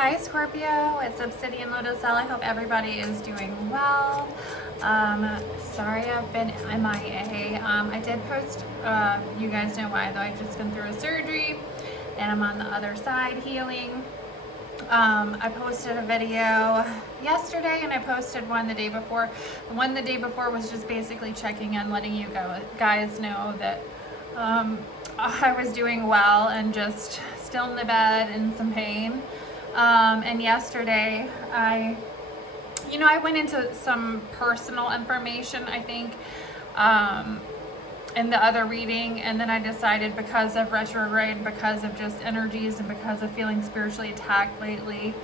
Hi Scorpio, it's Obsidian Lotus L. I hope everybody is doing well. Sorry I've been MIA. I did post, you guys know why though, I've just been through a surgery and I'm on the other side healing. I posted a video yesterday and I posted one the day before. The one the day before was just basically checking in, letting you guys know that I was doing well and just still in the bed in some pain. And yesterday I went into some personal information, I think, in the other reading, and then I decided, because of retrograde, because of just energies, and because of feeling spiritually attacked lately,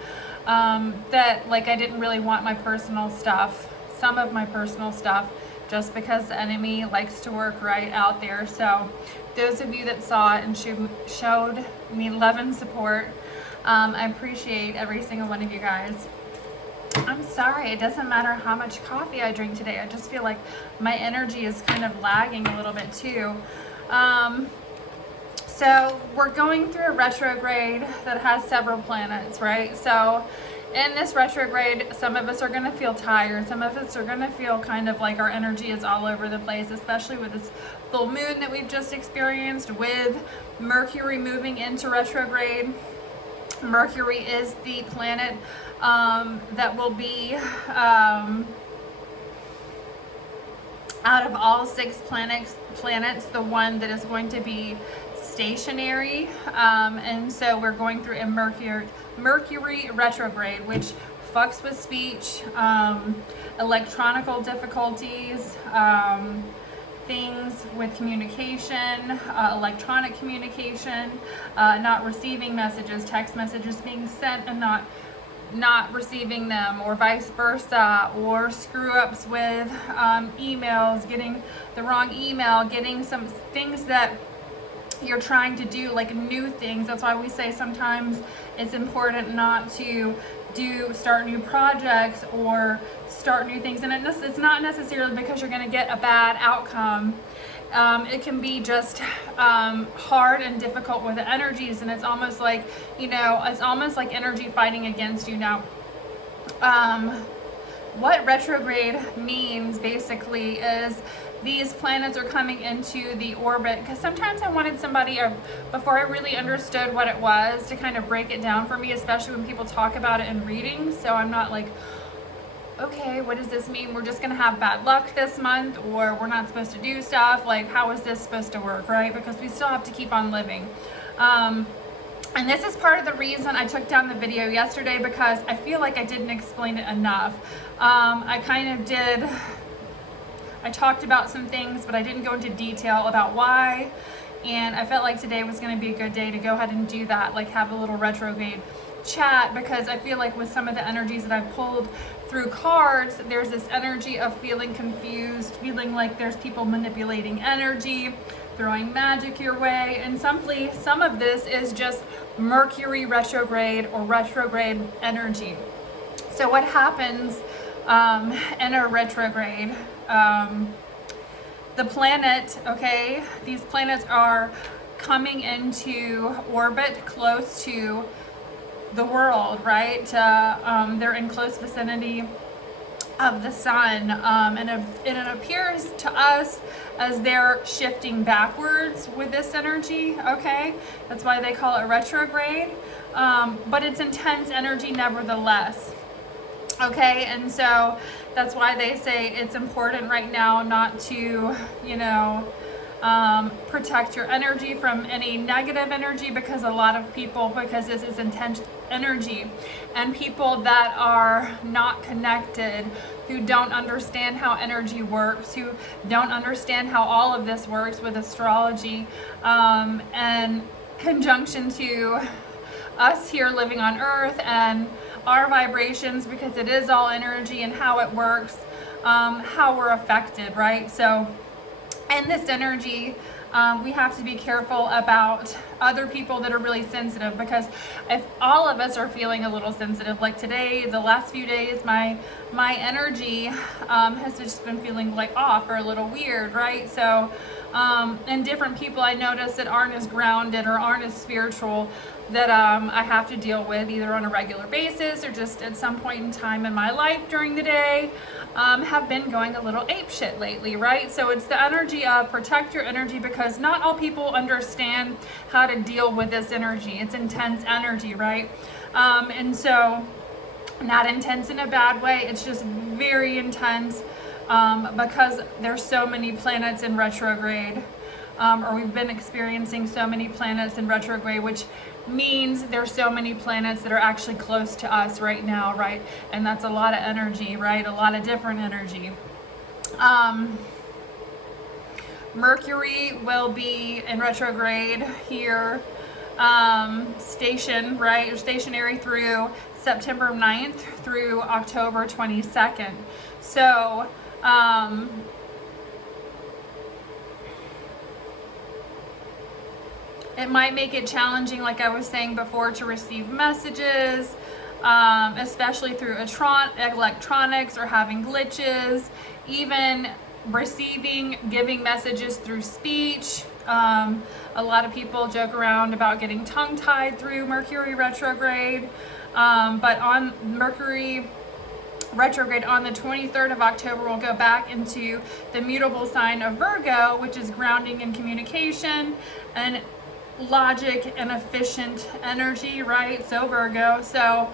that like I didn't really want my personal stuff, some of my personal stuff, just because the enemy likes to work right out there. So those of you that saw it and showed me love and support, I appreciate every single one of you guys. I'm sorry, it doesn't matter how much coffee I drink today. I just feel like my energy is kind of lagging a little bit too. So we're going through a retrograde that has several planets, right? So in this retrograde, some of us are going to feel tired. Some of us are going to feel kind of like our energy is all over the place, especially with this full moon that we've just experienced, with Mercury moving into retrograde. Mercury is the planet that will be, out of all 6 planets, the one that is going to be stationary. And so we're going through a Mercury retrograde, which fucks with speech, electronical difficulties, things with communication, electronic communication, not receiving messages, text messages being sent and not receiving them, or vice versa, or screw ups with emails, getting the wrong email, getting some things that you're trying to do, like new things. That's why we say sometimes it's important not to start new projects or start new things. And it's not necessarily because you're going to get a bad outcome. It can be just hard and difficult with the energies, and it's almost like, it's almost like energy fighting against you. Now, what retrograde means basically is these planets are coming into the orbit, because sometimes I wanted somebody, before I really understood what it was, to kind of break it down for me, especially when people talk about it in readings. So I'm not like, okay, what does this mean? We're just gonna have bad luck this month, or we're not supposed to do stuff. Like, how is this supposed to work, right? Because we still have to keep on living. And this is part of the reason I took down the video yesterday, because I feel like I didn't explain it enough. I kind of did. I talked about some things, but I didn't go into detail about why. And I felt like today was going to be a good day to go ahead and do that, like have a little retrograde chat, because I feel like with some of the energies that I've pulled through cards, there's this energy of feeling confused, feeling like there's people manipulating energy, throwing magic your way, and simply some of this is just Mercury retrograde or retrograde energy. So what happens in a retrograde? The planet, okay, these planets are coming into orbit close to the world, right? They're in close vicinity of the sun, and it appears to us as they're shifting backwards with this energy, okay? That's why they call it retrograde, but it's intense energy nevertheless, okay? And so that's why they say it's important right now not to, protect your energy from any negative energy, because a lot of people, because this is intense energy, and people that are not connected, who don't understand how energy works, who don't understand how all of this works with astrology, and conjunction to us here living on Earth and our vibrations, because it is all energy, and how it works, how we're affected, right? So in this energy, we have to be careful about other people that are really sensitive, because if all of us are feeling a little sensitive, like today, the last few days, my energy has just been feeling like off or a little weird, right? So and different people I notice that aren't as grounded or aren't as spiritual, that I have to deal with either on a regular basis or just at some point in time in my life during the day, have been going a little apeshit lately, right? So it's the energy of protect your energy, because not all people understand how to deal with this energy. It's intense energy, right? And so not intense in a bad way, it's just very intense, because there's so many planets in retrograde, or we've been experiencing so many planets in retrograde, which means there's so many planets that are actually close to us right now, right? And that's a lot of energy, right? A lot of different energy. Mercury will be in retrograde here, right? Or stationary through September 9th through October 22nd. So, it might make it challenging, like I was saying before, to receive messages, especially through electronics, or having glitches, even giving messages through speech. A lot of people joke around about getting tongue-tied through Mercury retrograde, but on Mercury retrograde on the 23rd of October, we'll go back into the mutable sign of Virgo, which is grounding and communication and logic and efficient energy, right? So Virgo. So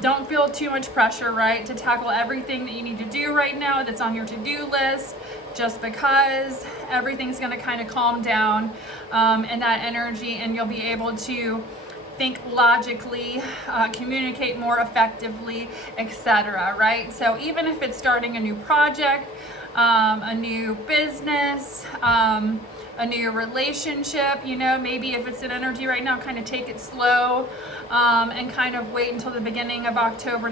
don't feel too much pressure, right, to tackle everything that you need to do right now that's on your to-do list, just because everything's going to kind of calm down in that energy, and you'll be able to think logically, communicate more effectively, etc., right? So even if it's starting a new project, a new business, a new relationship, maybe if it's an energy right now, kind of take it slow, and kind of wait until the beginning of October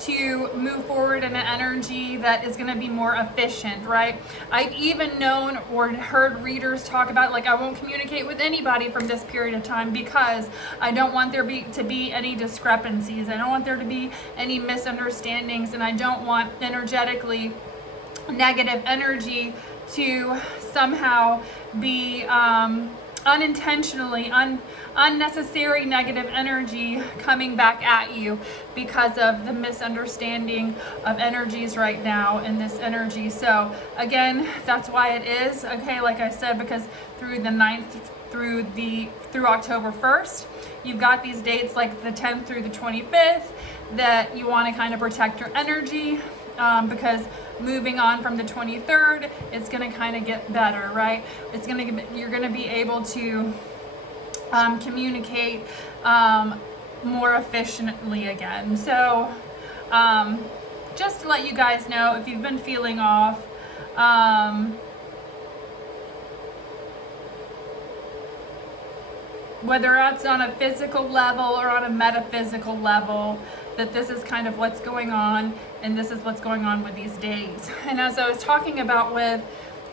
to move forward in an energy that is going to be more efficient, right? I've even known or heard readers talk about, like, I won't communicate with anybody from this period of time because I don't want there to be any discrepancies. I don't want there to be any misunderstandings, and I don't want energetically negative energy to somehow be unintentionally unnecessary negative energy coming back at you because of the misunderstanding of energies right now in this energy. So again, that's why it is okay, like I said, because through the 9th through October 1st, you've got these dates like the 10th through the 25th that you want to kind of protect your energy, because moving on from the 23rd, it's going to kind of get better, right? You're going to be able to communicate more efficiently again. So just to let you guys know, if you've been feeling off, whether it's on a physical level or on a metaphysical level, that this is kind of what's going on, and this is what's going on with these dates. And as I was talking about with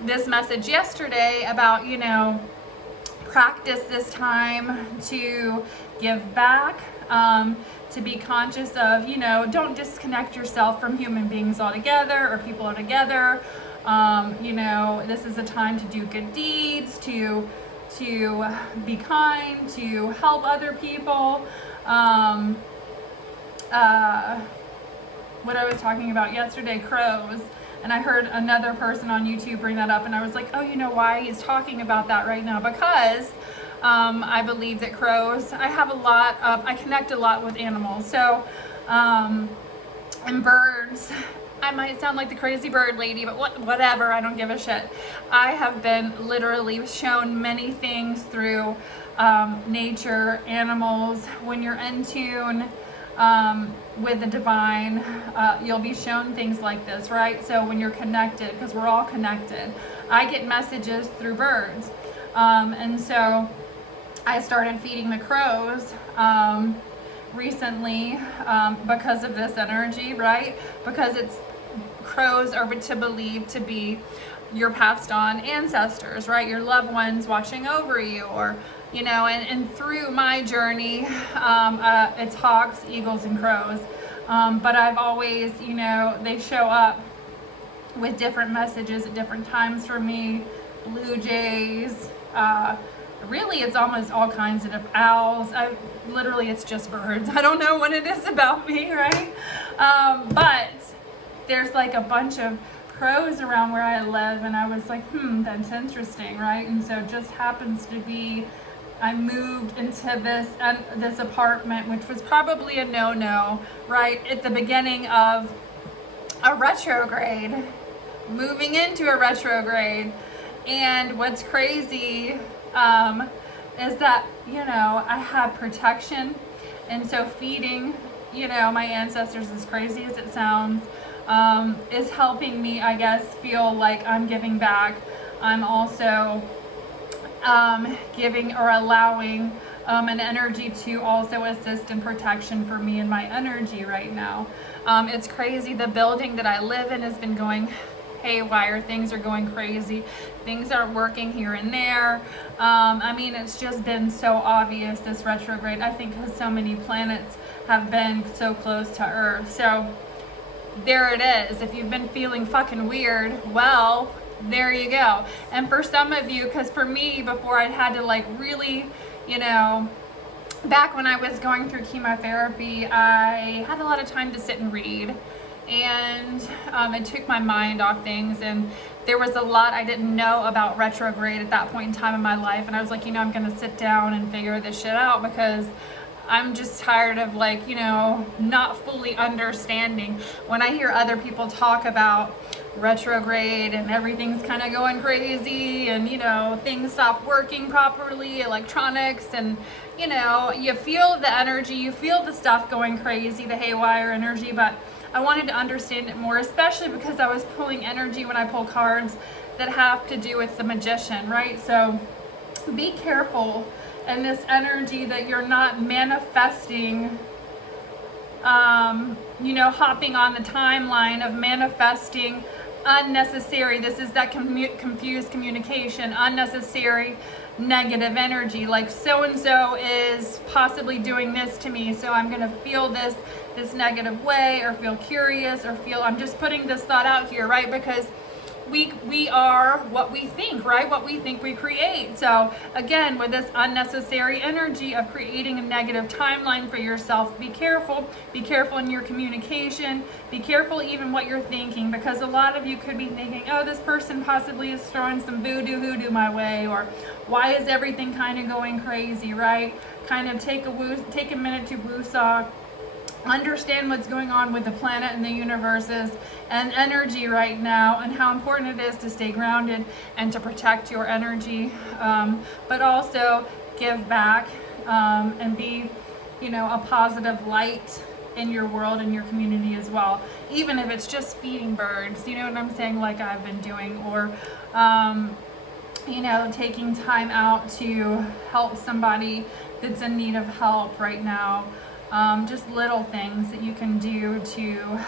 this message yesterday about, practice this time to give back, to be conscious of, don't disconnect yourself from human beings altogether or people altogether. This is a time to do good deeds, to be kind, to help other people. What I was talking about yesterday, crows, and I heard another person on YouTube bring that up, and I was like, oh, you know why he's talking about that right now? Because I believe that crows, I connect a lot with animals. So, and birds, I might sound like the crazy bird lady, but whatever, I don't give a shit. I have been literally shown many things through nature, animals. When you're in tune with the divine, you'll be shown things like this, right? So when you're connected, because we're all connected, I get messages through birds. And so I started feeding the crows recently because of this energy, right? Because crows are to believe to be your passed on ancestors, right? Your loved ones watching over you, or and through my journey, it's hawks, eagles, and crows. But I've always, they show up with different messages at different times for me. Blue jays, really it's almost all kinds of owls. Literally it's just birds. I don't know what it is about me, right? But there's like a bunch of crows around where I live, and I was like, that's interesting, right? And so it just happens to be I moved into this apartment, which was probably a no-no, right at the beginning of a retrograde, moving into a retrograde. And what's crazy is that, I have protection, and so feeding, my ancestors, as crazy as it sounds, is helping me, I guess, feel like I'm giving back. I'm also giving or allowing an energy to also assist in protection for me and my energy right now. It's crazy. The building that I live in has been going haywire. Things are going crazy. Things aren't working here and there. It's just been so obvious, this retrograde, I think, because so many planets have been so close to Earth. So there it is. If you've been feeling fucking weird, well, there you go. And for some of you, because for me, before I had to like really, back when I was going through chemotherapy, I had a lot of time to sit and read, and it took my mind off things, and there was a lot I didn't know about retrograde at that point in time in my life, and I was like, I'm gonna sit down and figure this shit out, because I'm just tired of not fully understanding. When I hear other people talk about retrograde and everything's kind of going crazy, and things stop working properly, electronics, and you feel the energy, you feel the stuff going crazy, the haywire energy. But I wanted to understand it more, especially because I was pulling energy when I pull cards that have to do with the magician, right? So be careful in this energy that you're not manifesting, hopping on the timeline of manifesting unnecessary. This is that confused communication, unnecessary negative energy, like so-and-so is possibly doing this to me, so I'm gonna feel this negative way, or feel curious, or I'm just putting this thought out here, right? Because we are what we think, right? What we think we create. So again, with this unnecessary energy of creating a negative timeline for yourself, be careful in your communication, be careful even what you're thinking, because a lot of you could be thinking, oh, this person possibly is throwing some hoodoo my way, or why is everything kind of going crazy, right? Kind of take a minute to woosah, understand what's going on with the planet and the universes and energy right now, and how important it is to stay grounded and to protect your energy, but also give back, and be, a positive light in your world and your community as well, even if it's just feeding birds, you know what I'm saying, like I've been doing, or taking time out to help somebody that's in need of help right now. Just little things that you can do to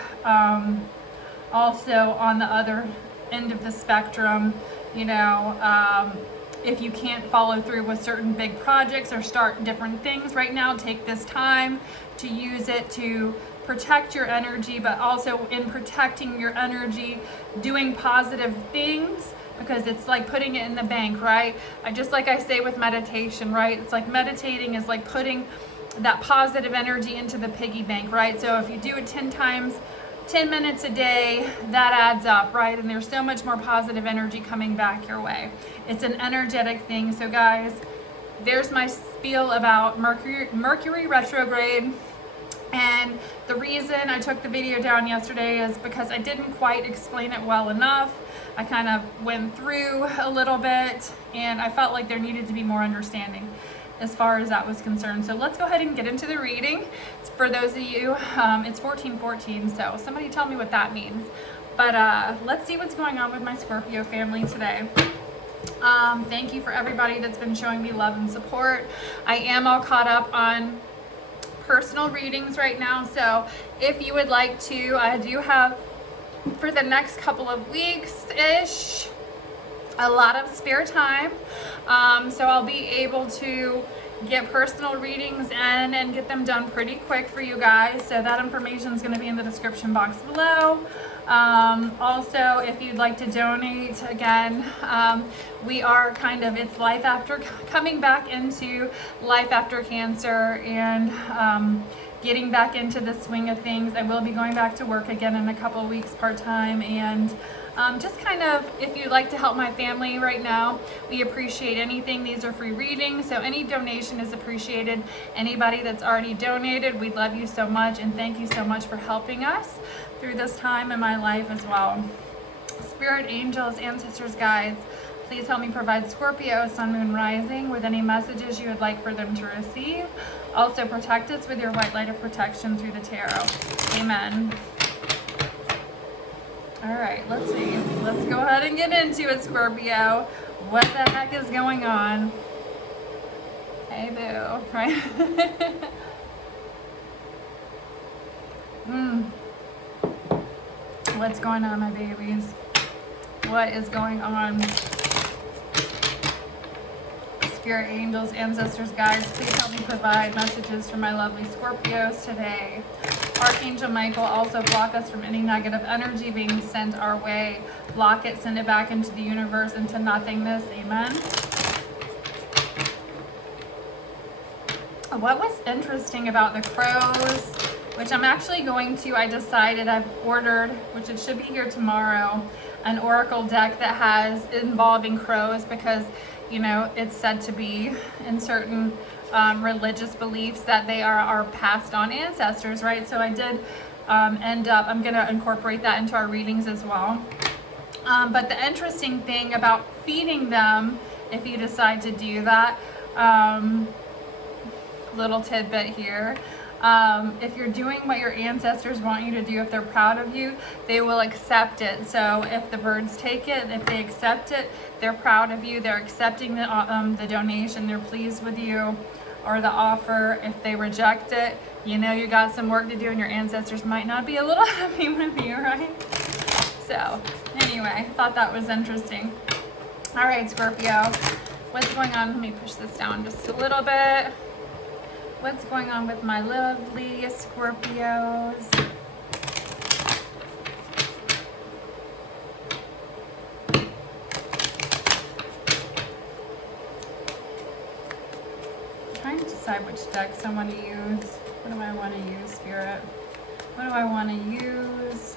also, on the other end of the spectrum, if you can't follow through with certain big projects or start different things right now, take this time to use it to protect your energy, but also in protecting your energy, doing positive things, because it's like putting it in the bank, right? Just like I say with meditation, right? It's like meditating is like putting that positive energy into the piggy bank, right? So if you do it 10 minutes a day, that adds up, right? And there's so much more positive energy coming back your way. It's an energetic thing. So guys, there's my spiel about Mercury retrograde. And the reason I took the video down yesterday is because I didn't quite explain it well enough. I kind of went through a little bit, and I felt like there needed to be more understanding as far as that was concerned. So let's go ahead and get into the reading. For those of you, it's 1414, so somebody tell me what that means. But let's see what's going on with my Scorpio family today. Thank you for everybody that's been showing me love and support. I am all caught up on personal readings right now, so if you would like to, I do have, for the next couple of weeks-ish, a lot of spare time, so I'll be able to get personal readings and get them done pretty quick for you guys. So that information is going to be in the description box below. Also, if you'd like to donate, again, we are it's life after, coming back into life after cancer, and getting back into the swing of things. I will be going back to work again in a couple of weeks part-time, and just if you'd like to help my family right now, we appreciate anything. These are free readings, so any donation is appreciated. Anybody that's already donated, we love you so much, and thank you so much for helping us through this time in my life as well. Spirit, angels, ancestors, guides, please help me provide Scorpio, Sun, Moon, Rising with any messages you would like for them to receive. Also protect us with your white light of protection through the tarot. Amen. All right, let's see. Let's go ahead and get into it, Scorpio. What the heck is going on? Hey, boo, right? What's going on, my babies? What is going on? Spirit, angels, ancestors, guides, please help me provide messages for my lovely Scorpios today. Archangel Michael, also block us from any negative energy being sent our way. Block it, send it back into the universe, into nothingness. Amen. What was interesting about the crows, which I'm actually I decided I've ordered, which it should be here tomorrow, an oracle deck that has involving crows, because it's said to be in certain religious beliefs that they are our passed on ancestors, right? So I did I'm going to incorporate that into our readings as well. But the interesting thing about feeding them, if you decide to do that, little tidbit here, if you're doing what your ancestors want you to do, if they're proud of you, they will accept it. So if the birds take it, if they accept it, they're proud of you, they're accepting the donation, they're pleased with you or the offer. If they reject it, you got some work to do, and your ancestors might not be a little happy with you, right? So anyway, I thought that was interesting. All right, Scorpio, what's going on? Let me push this down just a little bit. What's going on with my lovely Scorpios? I'm trying to decide which decks I want to use. What do I want to use, Spirit? What do I want to use?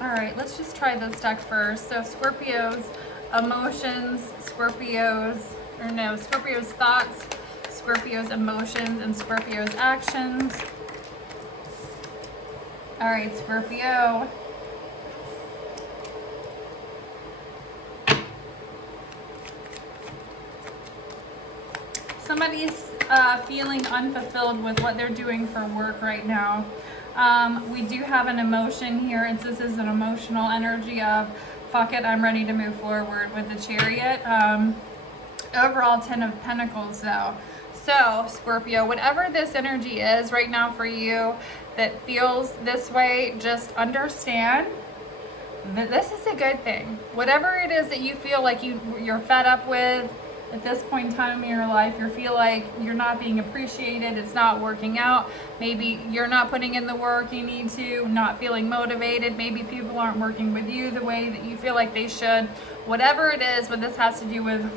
All right, let's just try this deck first. So Scorpio's emotions, Scorpio's thoughts, Scorpio's emotions, and Scorpio's actions. All right, Scorpio. Somebody's feeling unfulfilled with what they're doing for work right now. We do have an emotion here. This is an emotional energy of, fuck it, I'm ready to move forward with the Chariot. Overall 10 of Pentacles though. So Scorpio, whatever this energy is right now for you that feels this way, just understand that this is a good thing. Whatever it is that you feel like you're fed up with at this point in time in your life, you feel like you're not being appreciated, it's not working out, maybe you're not putting in the work you need to, not feeling motivated, maybe people aren't working with you the way that you feel like they should. Whatever it is, what this has to do with,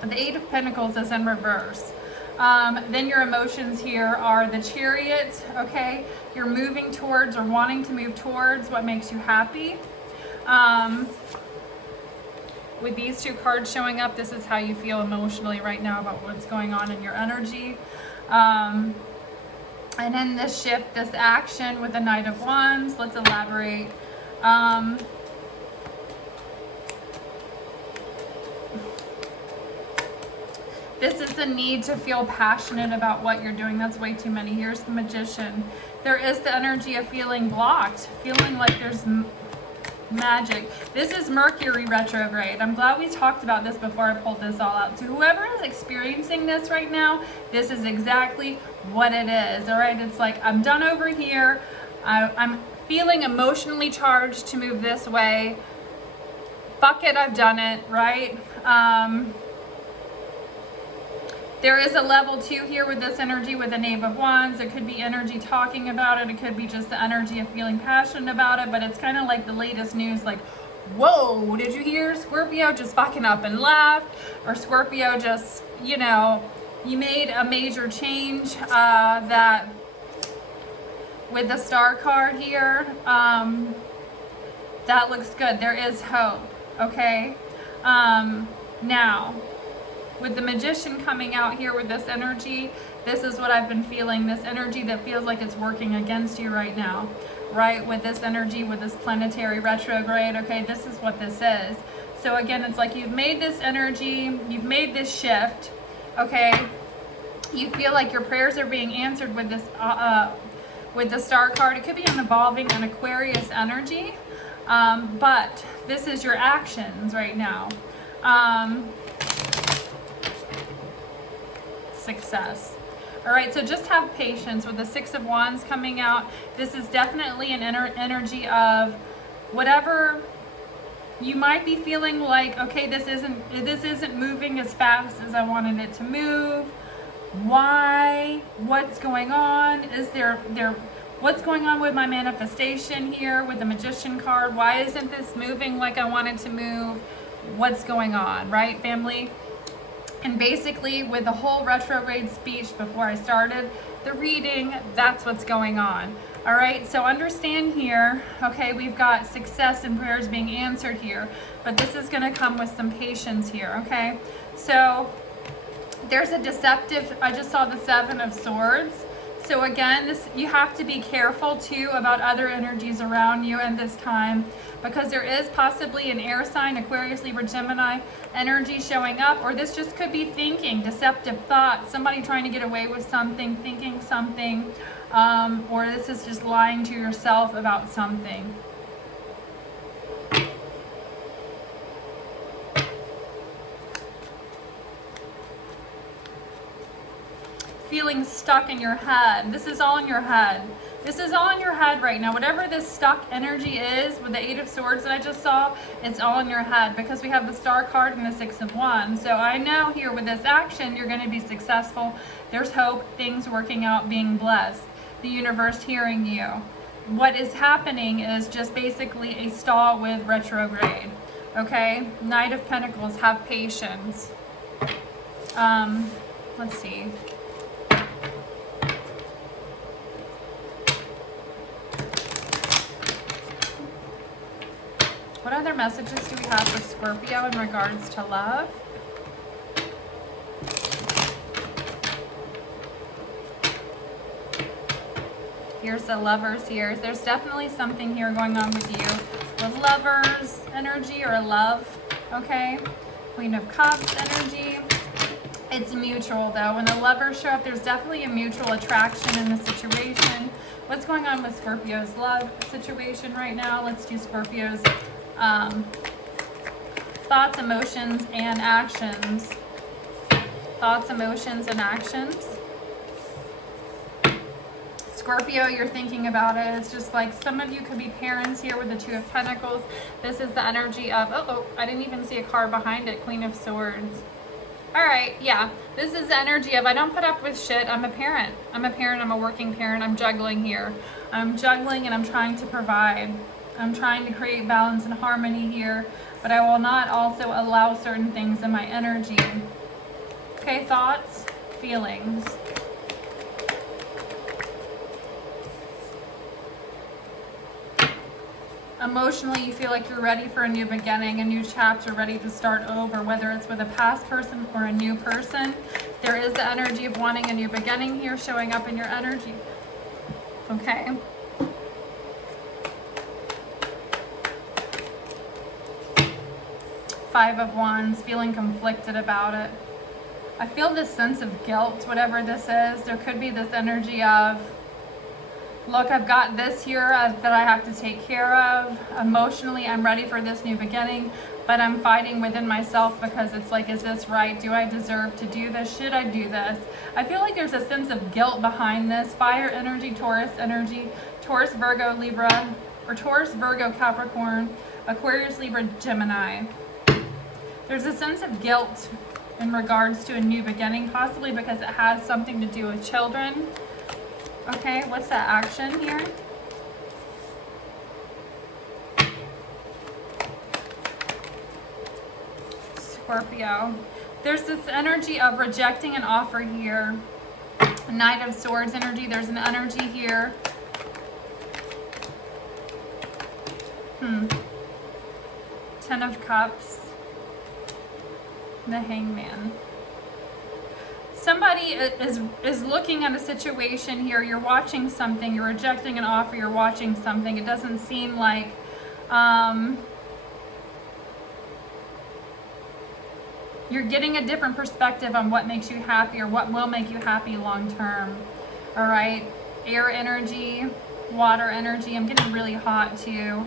the Eight of Pentacles is in reverse. Then your emotions here are the Chariot, okay? You're moving towards or wanting to move towards what makes you happy. With these two cards showing up, this is how you feel emotionally right now about what's going on in your energy. And then this shift, this action with the Knight of Wands, let's elaborate. This is the need to feel passionate about what you're doing. That's way too many. Here's the Magician. There is the energy of feeling blocked, feeling like there's magic. This is Mercury retrograde. I'm glad we talked about this before I pulled this all out. So whoever is experiencing this right now, this is exactly what it is. All right, it's like, I'm done over here. I'm feeling emotionally charged to move this way. Fuck it, I've done it, right? There is a level 2 here with this energy with the Knave of Wands. It could be energy talking about it. It could be just the energy of feeling passionate about it. But it's kind of like the latest news, like, whoa, did you hear? Scorpio just fucking up and left. Or Scorpio just, you know, you made a major change that with the Star card here. That looks good. There is hope. Okay. Now, with the Magician coming out here with this energy, this is what I've been feeling. This energy that feels like it's working against you right now, right? With this energy, with this planetary retrograde, okay, this is what this is. So again, it's like you've made this energy, you've made this shift, okay? You feel like your prayers are being answered with this, with the Star card. It could be involving an Aquarius energy, but this is your actions right now. Success. All right, so just have patience with the Six of Wands coming out. This is definitely an energy of whatever you might be feeling like, okay, this isn't moving as fast as I wanted it to move. Why? What's going on? Is there what's going on with my manifestation here with the Magician card? Why isn't this moving like I wanted to move? What's going on, right, family? And basically, with the whole retrograde speech before I started the reading, that's what's going on. All right, so understand here, okay, we've got success and prayers being answered here, but this is going to come with some patience here, okay? So there's a deceptive, I just saw the Seven of Swords. So again, this, you have to be careful too about other energies around you at this time, because there is possibly an air sign, Aquarius, Libra, Gemini energy showing up, or this just could be thinking, deceptive thoughts, somebody trying to get away with something, thinking something, or this is just lying to yourself about something. Feeling stuck in your head. This is all in your head. This is all in your head right now. Whatever this stuck energy is with the Eight of Swords that I just saw, it's all in your head because we have the Star card and the Six of Wands. So I know here with this action, you're going to be successful. There's hope, things working out, being blessed, the universe hearing you. What is happening is just basically a stall with retrograde. Okay? Knight of Pentacles, have patience. Let's see. What other messages do we have for Scorpio in regards to love? Here's the Lovers here. There's definitely something here going on with you with Lovers energy or love, okay? Queen of Cups energy. It's mutual though. When the Lovers show up, there's definitely a mutual attraction in the situation. What's going on with Scorpio's love situation right now? Let's do Scorpio's thoughts, emotions, and actions. Thoughts, emotions, and actions. Scorpio, you're thinking about it. It's just like some of you could be parents here with the Two of Pentacles. This is the energy of, oh, I didn't even see a card behind it, Queen of Swords. All right, yeah, this is the energy of I don't put up with shit. I'm a parent. I'm a working parent. I'm juggling here. I'm juggling and I'm trying to provide. I'm trying to create balance and harmony here, but I will not also allow certain things in my energy. Okay, thoughts, feelings. Emotionally, you feel like you're ready for a new beginning, a new chapter, ready to start over, whether it's with a past person or a new person. There is the energy of wanting a new beginning here showing up in your energy. Okay. Five of Wands, feeling conflicted about it. I feel this sense of guilt, whatever this is. There could be this energy of, look, I've got this here that I have to take care of. Emotionally, I'm ready for this new beginning, but I'm fighting within myself because it's like, is this right? Do I deserve to do this? Should I do this? I feel like there's a sense of guilt behind this. Fire energy, Taurus energy, Taurus, Virgo, Libra, or Taurus, Virgo, Capricorn, Aquarius, Libra, Gemini. There's a sense of guilt in regards to a new beginning, possibly because it has something to do with children. Okay, what's that action here? Scorpio. There's this energy of rejecting an offer here. Knight of Swords energy. There's an energy here. Ten of Cups. The Hangman. Somebody is looking at a situation here. You're watching something. You're rejecting an offer. You're watching something. It doesn't seem like you're getting a different perspective on what makes you happy or what will make you happy long term. All right. Air energy, water energy. I'm getting really hot too.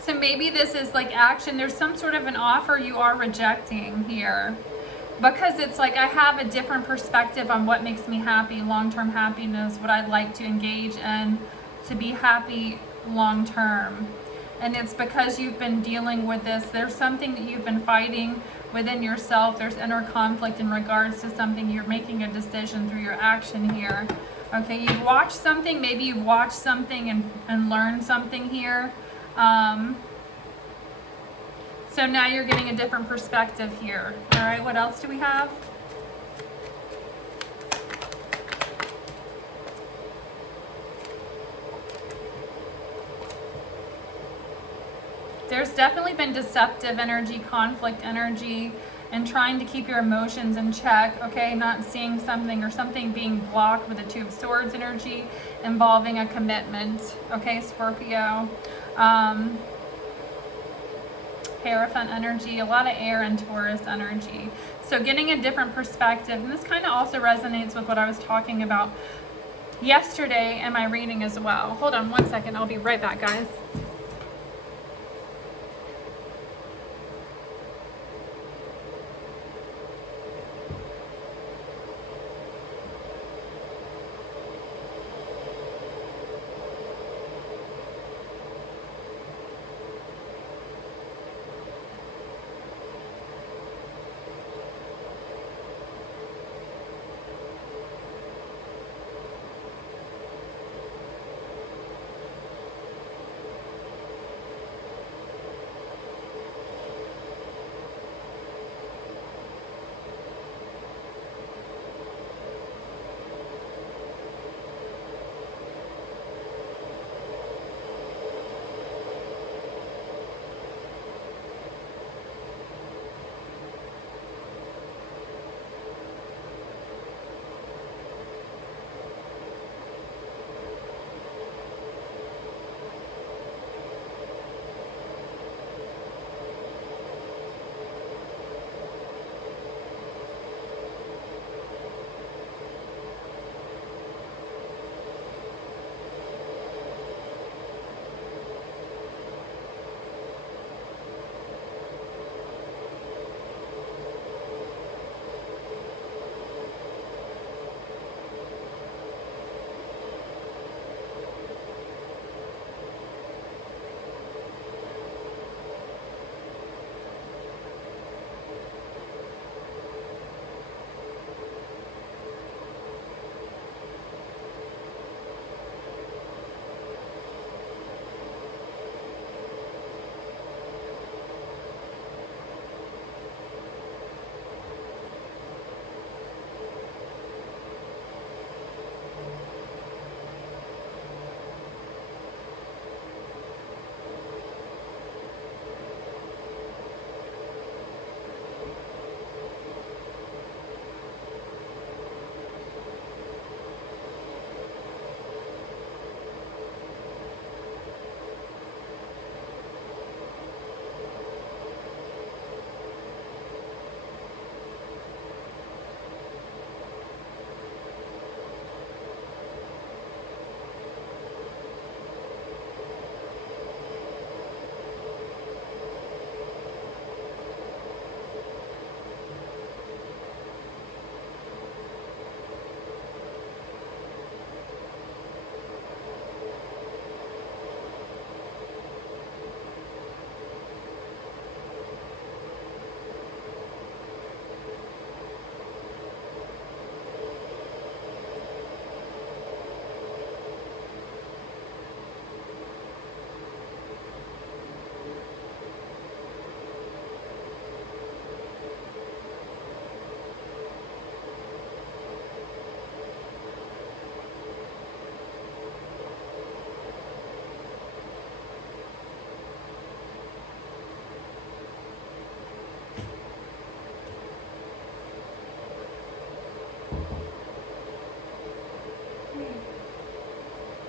So maybe this is like action. There's some sort of an offer you are rejecting here. Because it's like I have a different perspective on what makes me happy, long-term happiness, what I'd like to engage in to be happy long-term. And it's because you've been dealing with this. There's something that you've been fighting within yourself. There's inner conflict in regards to something. You're making a decision through your action here. Okay, you've watched something. Maybe you've watched something and learned something here. So now you're getting a different perspective here. All right, what else do we have? There's definitely been deceptive energy, conflict energy, and trying to keep your emotions in check, okay? Not seeing something or something being blocked with the Two of Swords energy involving a commitment, okay, Scorpio? Hierophant energy, a lot of air and Taurus energy. So getting a different perspective, and this kind of also resonates with what I was talking about yesterday in my reading as well. Hold on one second, I'll be right back, guys.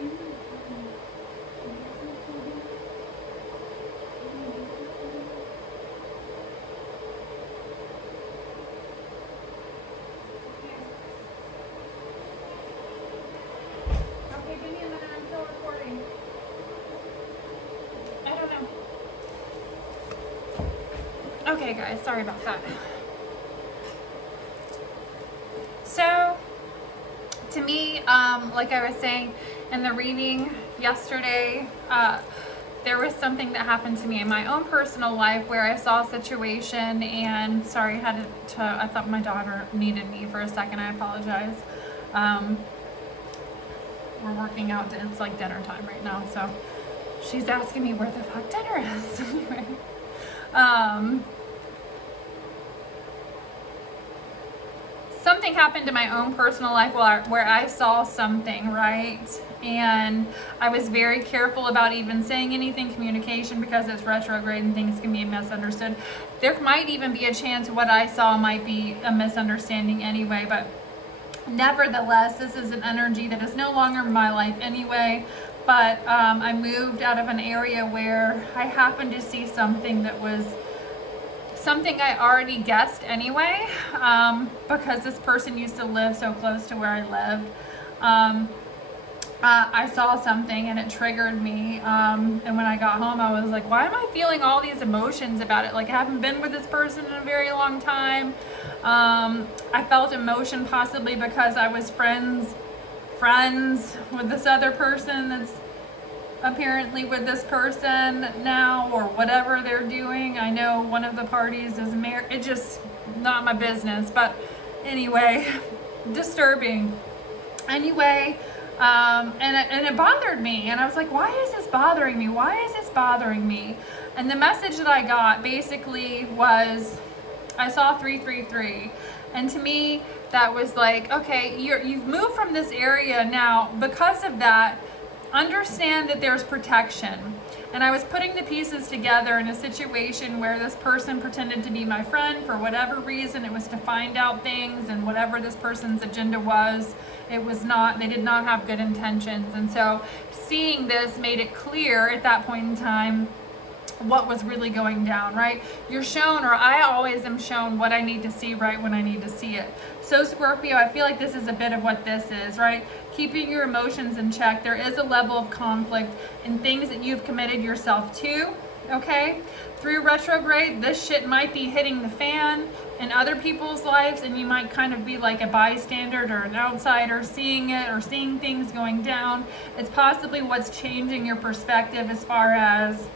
Okay, give me a minute. I'm still recording. I don't know. Okay, guys, sorry about that. So, to me, like I was saying in the reading yesterday, there was something that happened to me in my own personal life where I saw a situation and sorry, I thought my daughter needed me for a second. I apologize. We're working out. It's like dinner time right now, so she's asking me where the fuck dinner is. Anyway, something happened in my own personal life where I saw something, right? And I was very careful about even saying anything communication because it's retrograde and things can be misunderstood. There might even be a chance what I saw might be a misunderstanding anyway, but nevertheless, this is an energy that is no longer in my life anyway. But I moved out of an area where I happened to see something that was something I already guessed anyway, because this person used to live so close to where I lived. I saw something and it triggered me, and when I got home I was like, why am I feeling all these emotions about it? Like, I haven't been with this person in a very long time. I felt emotion possibly because I was friends with this other person that's apparently with this person now, or whatever they're doing. I know one of the parties is married. It's just not my business, but anyway, disturbing. Anyway, and it bothered me, and I was like, why is this bothering me? Why is this bothering me? And the message that I got basically was, I saw 333, and to me that was like, okay, you've moved from this area now. Because of that, understand that there's protection. And I was putting the pieces together in a situation where this person pretended to be my friend for whatever reason. It was to find out things, and whatever this person's agenda was, it was not, they did not have good intentions. And so seeing this made it clear at that point in time what was really going down, right? You're shown, or I always am shown, what I need to see right when I need to see it. So Scorpio, I feel like this is a bit of what this is, right? Keeping your emotions in check. There is a level of conflict in things that you've committed yourself to, okay? Through retrograde, this shit might be hitting the fan in other people's lives, and you might kind of be like a bystander or an outsider seeing it, or seeing things going down. It's possibly what's changing your perspective as far as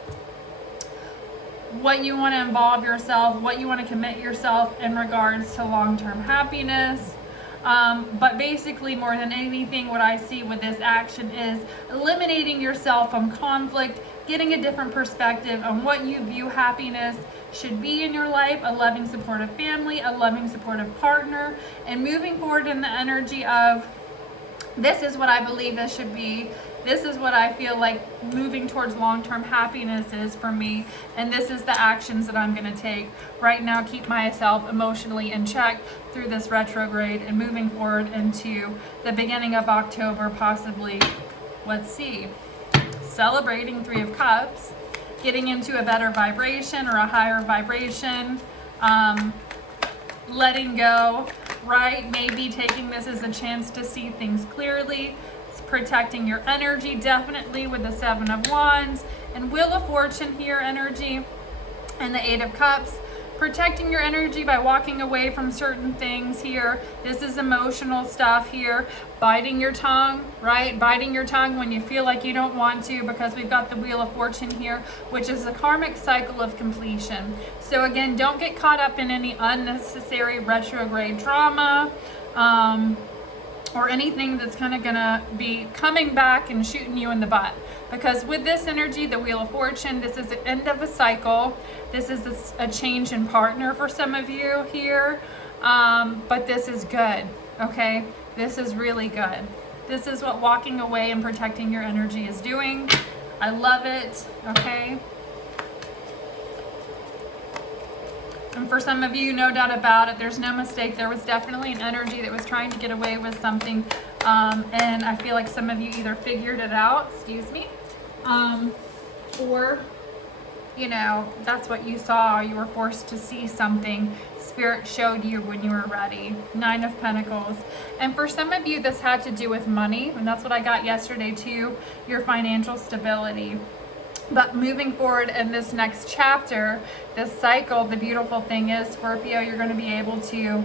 what you want to involve yourself, what you want to commit yourself in regards to long-term happiness. But basically, more than anything, what I see with this action is eliminating yourself from conflict, getting a different perspective on what you view happiness should be in your life, a loving, supportive family, a loving, supportive partner, and moving forward in the energy of, this is what I believe this should be. This is what I feel like moving towards long-term happiness is for me, and this is the actions that I'm going to take right now, keep myself emotionally in check through this retrograde and moving forward into the beginning of October, possibly, let's see, celebrating 3 of Cups, getting into a better vibration or a higher vibration, letting go, right? Maybe taking this as a chance to see things clearly. Protecting your energy, definitely, with the 7 of Wands and Wheel of Fortune here energy, and the 8 of Cups. Protecting your energy by walking away from certain things here. This is emotional stuff here. Biting your tongue, right? Biting your tongue when you feel like you don't want to, because we've got the Wheel of Fortune here, which is a karmic cycle of completion. So again, don't get caught up in any unnecessary retrograde drama, or anything that's kind of gonna be coming back and shooting you in the butt. Because with this energy, the Wheel of Fortune, this is the end of a cycle. This is a change in partner for some of you here. But this is good, okay? This is really good. This is what walking away and protecting your energy is doing. I love it, okay? And for some of you, no doubt about it, there's no mistake. There was definitely an energy that was trying to get away with something. And I feel like some of you either figured it out, excuse me, or, you know, that's what you saw. You were forced to see something. Spirit showed you when you were ready. 9 of Pentacles. And for some of you, this had to do with money. And that's what I got yesterday too, your financial stability. But moving forward in this next chapter, this cycle, the beautiful thing is, Scorpio, you're going to be able to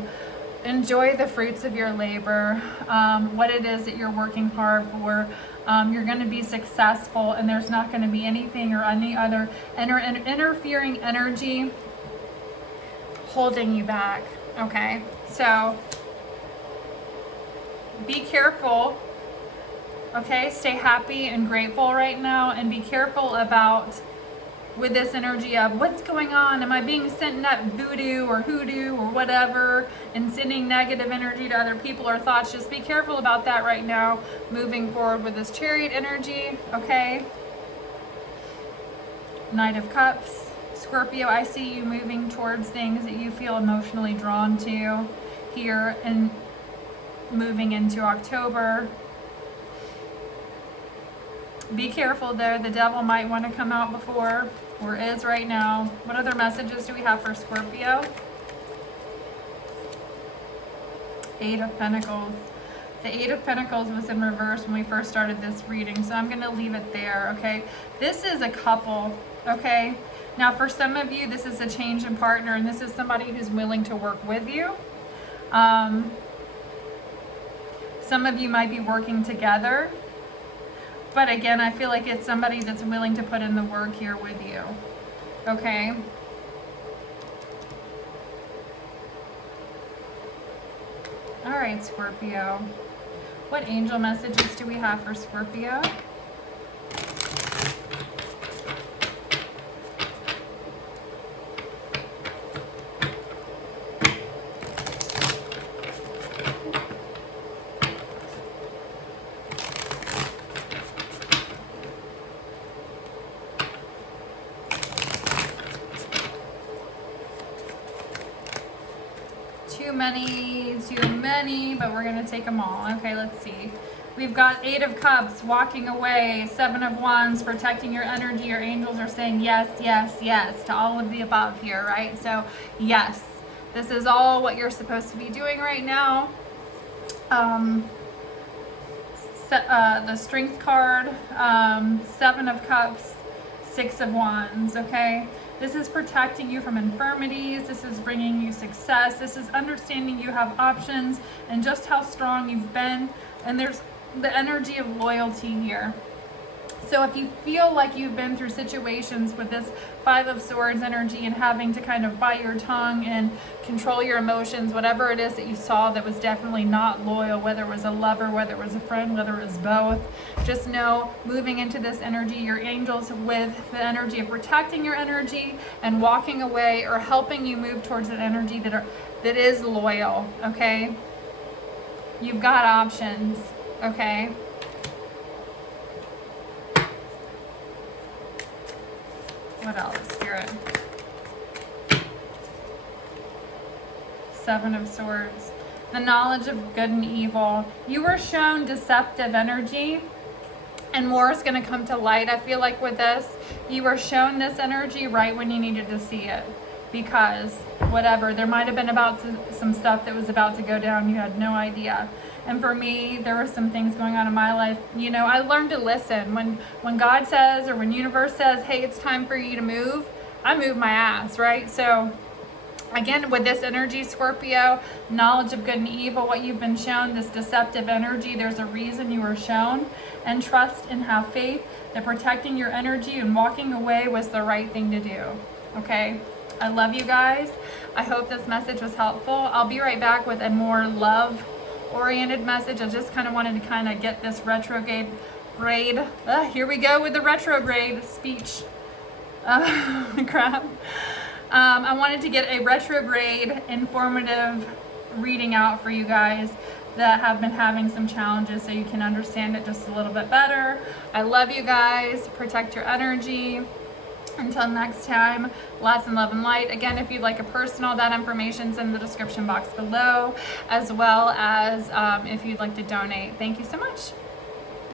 enjoy the fruits of your labor, what it is that you're working hard for. You're going to be successful, and there's not going to be anything or any other interfering energy holding you back. Okay, so be careful. Okay, stay happy and grateful right now, and be careful about with this energy of what's going on. Am I being sent that voodoo or hoodoo or whatever and sending negative energy to other people or thoughts? Just be careful about that right now, moving forward with this Chariot energy. Okay, Knight of Cups. Scorpio, I see you moving towards things that you feel emotionally drawn to here and moving into October. Be careful though, the devil might want to come out before, or is right now. What other messages do we have for Scorpio? 8 of Pentacles. The 8 of Pentacles was in reverse when we first started this reading, so I'm going to leave it there, okay? This is a couple, okay? Now for some of you, this is a change in partner, and this is somebody who's willing to work with you. Some of you might be working together. But again, I feel like it's somebody that's willing to put in the work here with you. Okay? All right, Scorpio. What angel messages do we have for Scorpio? Too many, but we're going to take them all. Okay, let's see. We've got 8 of Cups, walking away, 7 of Wands, protecting your energy. Your angels are saying yes, yes, yes to all of the above here, right? So, yes, this is all what you're supposed to be doing right now. The Strength card, 7 of Cups, 6 of Wands, okay? This is protecting you from infirmities. This is bringing you success. This is understanding you have options and just how strong you've been. And there's the energy of loyalty here. So if you feel like you've been through situations with this 5 of Swords energy and having to kind of bite your tongue and control your emotions, whatever it is that you saw that was definitely not loyal, whether it was a lover, whether it was a friend, whether it was both, just know moving into this energy, your angels with the energy of protecting your energy and walking away or helping you move towards an energy that is loyal, okay? You've got options, okay? What else, Spirit? 7 of Swords. The knowledge of good and evil. You were shown deceptive energy, and more is going to come to light. I feel like with this, you were shown this energy right when you needed to see it. Because, whatever, there might have been about some stuff that was about to go down. You had no idea. And for me, there were some things going on in my life. You know, I learned to listen. When God says, or when universe says, hey, it's time for you to move, I move my ass, right? So, again, with this energy, Scorpio, knowledge of good and evil, what you've been shown, this deceptive energy, there's a reason you were shown. And trust and have faith that protecting your energy and walking away was the right thing to do, okay? I love you guys. I hope this message was helpful. I'll be right back with a more love-oriented message. I just kind of wanted to kind of get this retrograde. Here we go with the retrograde speech. Crap. I wanted to get a retrograde informative reading out for you guys that have been having some challenges so you can understand it just a little bit better. I love you guys. Protect your energy. Until next time, lots of love and light. Again, if you'd like a personal, that information's in the description box below, as well as if you'd like to donate. Thank you so much.